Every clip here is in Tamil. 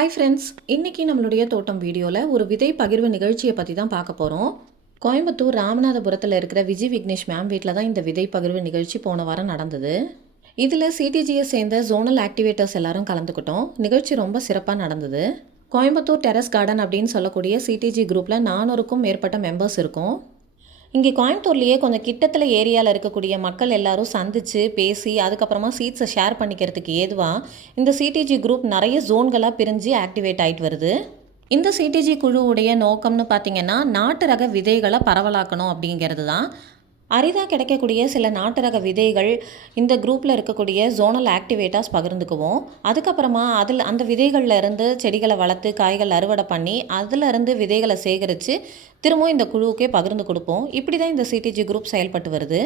ஹாய் ஃப்ரெண்ட்ஸ் இன்றைக்கி நம்மளுடைய தோட்டம் வீடியோவில் ஒரு விதை பகிர்வு நிகழ்ச்சியை பற்றி தான் பார்க்க போகிறோம் கோயம்புத்தூர் ராமநாதபுரத்தில் இருக்கிற விஜய் விக்னேஷ் மேம் வீட்டில் தான் இந்த விதை பகிர்வு நிகழ்ச்சி போன வாரம் நடந்தது. இதில் சிடிஜியை சேர்ந்த ஜோனல் ஆக்டிவேட்டர்ஸ் எல்லாரும் கலந்துக்கிட்டோம். நிகழ்ச்சி ரொம்ப சிறப்பாக நடந்தது. கோயம்புத்தூர் டெரஸ் கார்டன் அப்படின்னு சொல்லக்கூடிய சிடிஜி குரூப்பில் நானூறுக்கும் மேற்பட்ட மெம்பர்ஸ் இருக்கும். இங்கே கோயம்புத்தூர்லேயே கொஞ்சம் கிட்டத்தில் ஏரியாவில் இருக்கக்கூடிய மக்கள் எல்லாரும் சந்தித்து பேசி அதுக்கப்புறமா சீட்ஸை ஷேர் பண்ணிக்கிறதுக்கு ஏதுவாக இந்த சிடிஜி குரூப் நிறைய ஜோன்களாக பிரிஞ்சு ஆக்டிவேட் ஆகிட்டு வருது. இந்த சிடிஜி குழுவுடைய நோக்கம்னு பார்த்தீங்கன்னா நாட்டு ரக விதைகளை பரவலாக்கணும் அப்படிங்கிறது தான் அரிதாக கிடைக்கக்கூடிய சில நாட்டு ரக விதைகள் இந்த குரூப்பில் இருக்கக்கூடிய ஜோனல் ஆக்டிவேட்டாஸ் பகிர்ந்துக்குவோம். அதுக்கப்புறமா அதில் அந்த விதைகளில் இருந்து செடிகளை வளர்த்து காய்கள் அறுவடை பண்ணி அதிலிருந்து விதைகளை சேகரித்து திரும்பவும் இந்த குழுவுக்கே பகிர்ந்து கொடுப்போம். இப்படி தான் இந்த சிடிஜி குரூப் செயல்பட்டு வருது.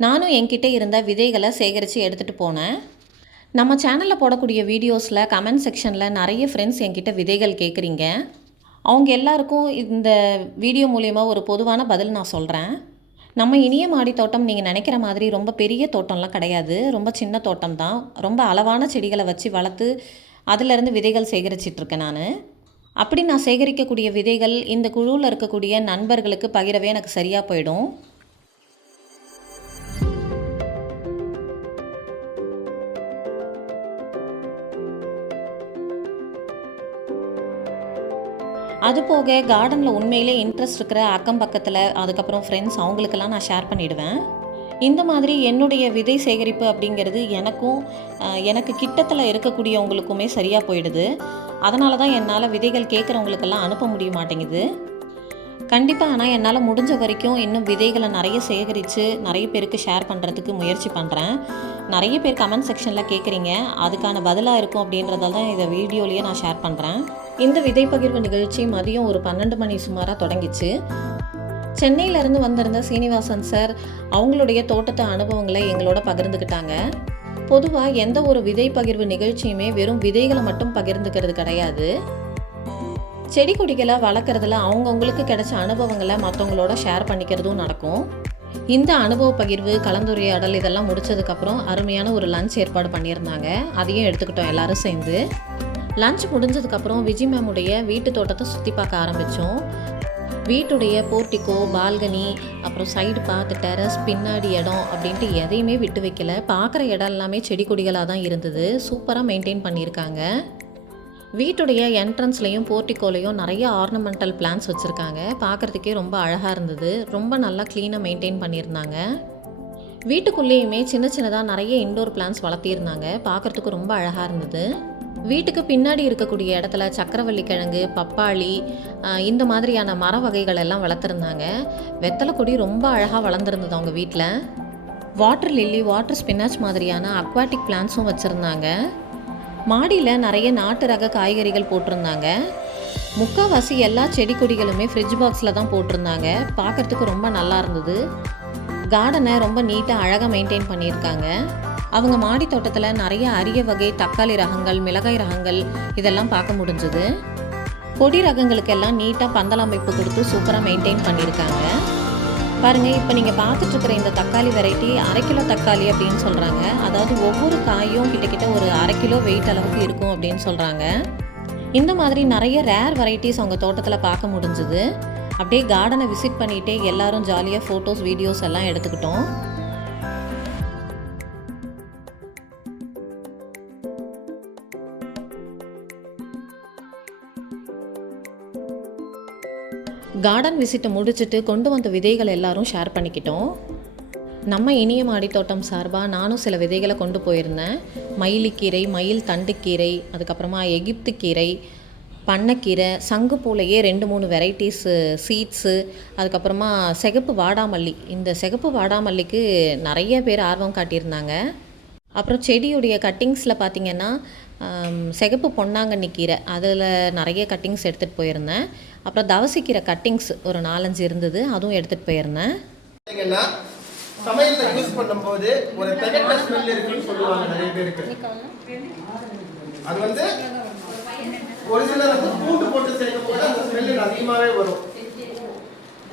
நானும் என்கிட்ட இருந்த விதைகளை சேகரித்து எடுத்துகிட்டு போனேன். நம்ம சேனலில் போடக்கூடிய வீடியோஸில் கமெண்ட் செக்ஷனில் நிறைய ஃப்ரெண்ட்ஸ் என்கிட்ட விதைகள் கேட்குறீங்க அவங்க எல்லாருக்கும் இந்த வீடியோ மூலயமா ஒரு பொதுவான பதில் நான் சொல்கிறேன் நம்ம இனிய மாடி தோட்டம் நீங்கள் நினைக்கிற மாதிரி ரொம்ப பெரிய தோட்டம்லாம் கிடையாது. ரொம்ப சின்ன தோட்டம் தான் ரொம்ப அளவான செடிகளை வச்சு வளர்த்து அதிலிருந்து விதைகள் சேகரிச்சிட்ருக்கேன் நான். அப்படி நான் சேகரிக்கக்கூடிய விதைகள் இந்த குழுவில் இருக்கக்கூடிய நண்பர்களுக்கு பகிரவே எனக்கு சரியாக போயிடும். அது போக கார்டனில் உண்மையிலே இன்ட்ரெஸ்ட் இருக்கிற அக்கம் பக்கத்தில் அதுக்கப்புறம் ஃப்ரெண்ட்ஸ் அவங்களுக்கெல்லாம் நான் ஷேர் பண்ணிவிடுவேன் இந்த மாதிரி என்னுடைய விதை சேகரிப்பு அப்படிங்கிறது எனக்கும் எனக்கு கிட்டத்தில் இருக்கக்கூடியவங்களுக்குமே சரியாக போயிடுது. அதனால தான் என்னால் விதைகள் கேட்குறவங்களுக்கெல்லாம் அனுப்ப முடிய மாட்டேங்குது. கண்டிப்பாக ஆனால் என்னால் முடிஞ்ச வரைக்கும் இன்னும் விதைகளை நிறைய சேகரித்து நிறைய பேருக்கு ஷேர் பண்ணுறதுக்கு முயற்சி பண்ணுறேன் நிறைய பேர் கமெண்ட் செக்ஷனில் கேட்குறீங்க அதுக்கான பதிலாக இருக்கும் அப்படின்றதால தான் இதை வீடியோலேயே நான் ஷேர் பண்ணுறேன் இந்த விதை பகிர்வு நிகழ்ச்சி மதியம் ஒரு பன்னெண்டு மணி சுமாராக தொடங்கிச்சு. சென்னையிலேருந்து வந்திருந்த சீனிவாசன் சார் அவங்களுடைய தோட்டத்து அனுபவங்களை எங்களோட பகிர்ந்துக்கிட்டாங்க. பொதுவாக எந்த ஒரு விதை பகிர்வு நிகழ்ச்சியுமே வெறும் விதைகளை மட்டும் பகிர்ந்துக்கிறது கிடையாது. செடி கொடிகளை வளர்க்குறதுல அவங்கவுங்களுக்கு கிடைச்ச அனுபவங்களை மற்றவங்களோட ஷேர் பண்ணிக்கிறதும் நடக்கும். இந்த அனுபவ பகிர்வு கலந்துரையாடல் இதெல்லாம் முடிச்சதுக்கப்புறம் அருமையான ஒரு லஞ்ச் ஏற்பாடு பண்ணியிருந்தாங்க. அதையும் எடுத்துக்கிட்டோம் எல்லாரும் சேர்ந்து. லஞ்ச் முடிஞ்சதுக்கப்புறம் விஜய் மேமுடைய வீட்டு தோட்டத்தை சுற்றி பார்க்க ஆரம்பித்தோம் வீட்டுடைய போர்ட்டிக்கோ பால்கனி அப்புறம் சைடு பார்த்து டெரஸ் பின்னாடி இடம் அப்படின்ட்டு எதையுமே விட்டு வைக்கல. பார்க்குற இடம் எல்லாமே செடி கொடிகளாக தான் இருந்தது. சூப்பராக மெயின்டைன் பண்ணியிருக்காங்க. வீட்டுடைய என்ட்ரன்ஸ்லேயும் போர்ட்டிக்கோலையும் நிறைய ஆர்னமெண்டல் பிளான்ஸ் வச்சுருக்காங்க. பார்க்குறதுக்கே ரொம்ப அழகாக இருந்தது. ரொம்ப நல்லா க்ளீனாக மெயின்டைன் பண்ணியிருந்தாங்க. வீட்டுக்குள்ளேயுமே சின்ன சின்னதாக நிறைய இன்டோர் பிளான்ஸ் வளர்த்திருந்தாங்க பார்க்குறதுக்கு ரொம்ப அழகாக இருந்தது. வீட்டுக்கு பின்னாடி இருக்கக்கூடிய இடத்துல சக்கரவள்ளி கிழங்கு பப்பாளி இந்த மாதிரியான மர வகைகள் எல்லாம் வளர்த்துருந்தாங்க. வெத்தலை கொடி ரொம்ப அழகாக வளர்ந்துருந்தது அவங்க வீட்டில் வாட்டர் லில்லி வாட்டர் ஸ்பினாச் மாதிரியான அக்வாட்டிக் பிளான்ஸும் வச்சுருந்தாங்க. மாடியில் நிறைய நாட்டு ரக காய்கறிகள் போட்டிருந்தாங்க. முக்கால்வாசி எல்லா செடி கொடிகளுமே ஃப்ரிட்ஜ் பாக்ஸில் தான் போட்டிருந்தாங்க. பார்க்கறதுக்கு ரொம்ப நல்லா இருந்தது. கார்டனை ரொம்ப நீட்டாக அழகாக மெயின்டைன் பண்ணியிருக்காங்க. அவங்க மாடி தோட்டத்தில் நிறைய அரிய வகை தக்காளி ரகங்கள் மிளகாய் ரகங்கள் இதெல்லாம் பார்க்க முடிஞ்சுது. கொடி ரகங்களுக்கெல்லாம் நீட்டாக பந்தல் அமைப்பு கொடுத்து சூப்பராக மெயின்டைன் பண்ணியிருக்காங்க. பாருங்கள் இப்போ நீங்கள் பார்த்துட்ருக்கிற இந்த தக்காளி வெரைட்டி அரை கிலோ தக்காளி அப்படின்னு சொல்கிறாங்க அதாவது ஒவ்வொரு காயும் கிட்டக்கிட்ட ஒரு அரை கிலோ வெயிட் அளவுக்கு இருக்கும் அப்படின்னு சொல்கிறாங்க இந்த மாதிரி நிறைய ரேர் வெரைட்டிஸ் அவங்க தோட்டத்தில் பார்க்க முடிஞ்சுது. அப்படியே கார்டனை விசிட் பண்ணிகிட்டே எல்லாரும் ஜாலியாக ஃபோட்டோஸ் வீடியோஸ் எல்லாம் எடுத்துக்கிட்டோம். கார்டன் விசிட்டை முடிச்சுட்டு கொண்டு வந்த விதைகள் எல்லாரும் ஷேர் பண்ணிக்கிட்டோம். நம்ம இனிய மாடித்தோட்டம் சார்பாக நானும் சில விதைகளை கொண்டு போயிருந்தேன். மயிலிக்கீரை மயில் தண்டுக்கீரை அதுக்கப்புறமா எகிப்து கீரை பண்ணக்கீரை சங்கு போலையே ரெண்டு மூணு வெரைட்டிஸு சீட்ஸு அதுக்கப்புறமா சிகப்பு வாடாமல்லி. இந்த சிகப்பு வாடாமல்லிக்கு நிறைய பேர் ஆர்வம் காட்டியிருந்தாங்க. அப்புறம் செடியுடைய கட்டிங்ஸில் பார்த்திங்கன்னா சிகப்பு பொன்னாங்கண்ணி கீரை. அதில் நிறைய கட்டிங்ஸ் எடுத்துகிட்டு போயிருந்தேன். அப்புறம் தவசிக்கீரை கட்டிங்ஸ் ஒரு நாலஞ்சு இருந்தது அதுவும் எடுத்துகிட்டு போயிருந்தேன். பார்த்தீங்கன்னா யூஸ் பண்ணும்போது ஒரு திகட்ட ஸ்மெல் இருக்குன்னு சொல்லுவாங்க நிறைய பேருக்கு. அது வந்து ஒரு சிலர் வந்து பூண்டு போட்டு சேர்க்கும் போது அந்த ஸ்மெல் அதிகமாகவே வரும்.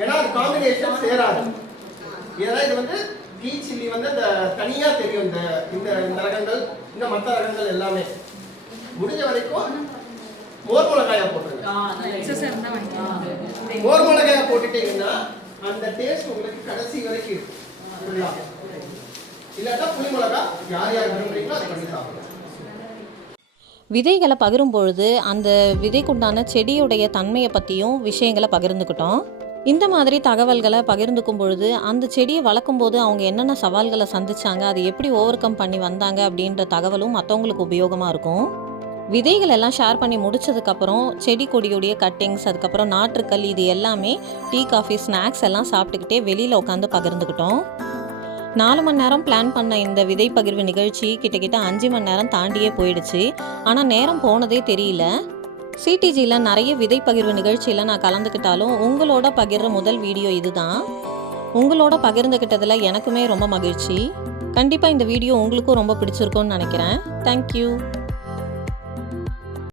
ஏன்னா அது காம்பினேஷன் சேராது. ஏன்னா இது வந்து கீ சில்லி வந்து அந்த தனியா தெரியும். இந்த இந்த இந்த ரகங்கள் இந்த மற்ற ரகங்கள் எல்லாமே. முடிஞ்ச வரைக்கும் மோர் மிளகாயா போட்டுருங்க. மோர் மிளகாயா போட்டுட்டீங்கன்னா அந்த டேஸ்ட் உங்களுக்கு கடைசி வரைக்கும் இருக்கும்? இல்லாட்டா புளி மிளகா யார் யார் விரும்புறீங்களோ அதை பண்ணி சாப்பிடுங்க. விதைகளை பகிரும் பொழுது அந்த விதைக்குண்டான செடியுடைய தன்மையை பற்றியும் விஷயங்களை பகிர்ந்துக்கிட்டோம். இந்த மாதிரி தகவல்களை பகிர்ந்துக்கும் பொழுது அந்த செடியை வளர்க்கும் போது அவங்க என்னென்ன சவால்களை சந்திச்சாங்க அதை எப்படி ஓவர் கம் பண்ணி வந்தாங்க அப்படின்ற தகவலும் மற்றவங்களுக்கு உபயோகமாக இருக்கும். விதைகள் எல்லாம் ஷேர் பண்ணி முடிச்சதுக்கப்புறம் செடி கொடியுடைய கட்டிங்ஸ் அதுக்கப்புறம் நாற்றுக்கல் இது எல்லாமே டீ காஃபி ஸ்நாக்ஸ் எல்லாம் சாப்பிட்டுக்கிட்டே வெளியில் உட்காந்து பகிர்ந்துக்கிட்டோம். நாலு மணி நேரம் பிளான் பண்ண இந்த விதை பகிர்வு நிகழ்ச்சி கிட்டக்கிட்ட அஞ்சு மணி நேரம் தாண்டியே போயிடுச்சு. ஆனால் நேரம் போனதே தெரியல. சிடிஜியில் நிறைய விதை பகிர்வு நிகழ்ச்சியில் நான் கலந்துக்கிட்டாலும் உங்களோட பகிர்ற முதல் வீடியோ இதுதான். உங்களோட பகிர்ந்துக்கிட்டதில் எனக்குமே ரொம்ப மகிழ்ச்சி. கண்டிப்பாக இந்த வீடியோ உங்களுக்கும் ரொம்ப பிடிச்சிருக்கும்னு நினைக்கிறேன். தேங்க்யூ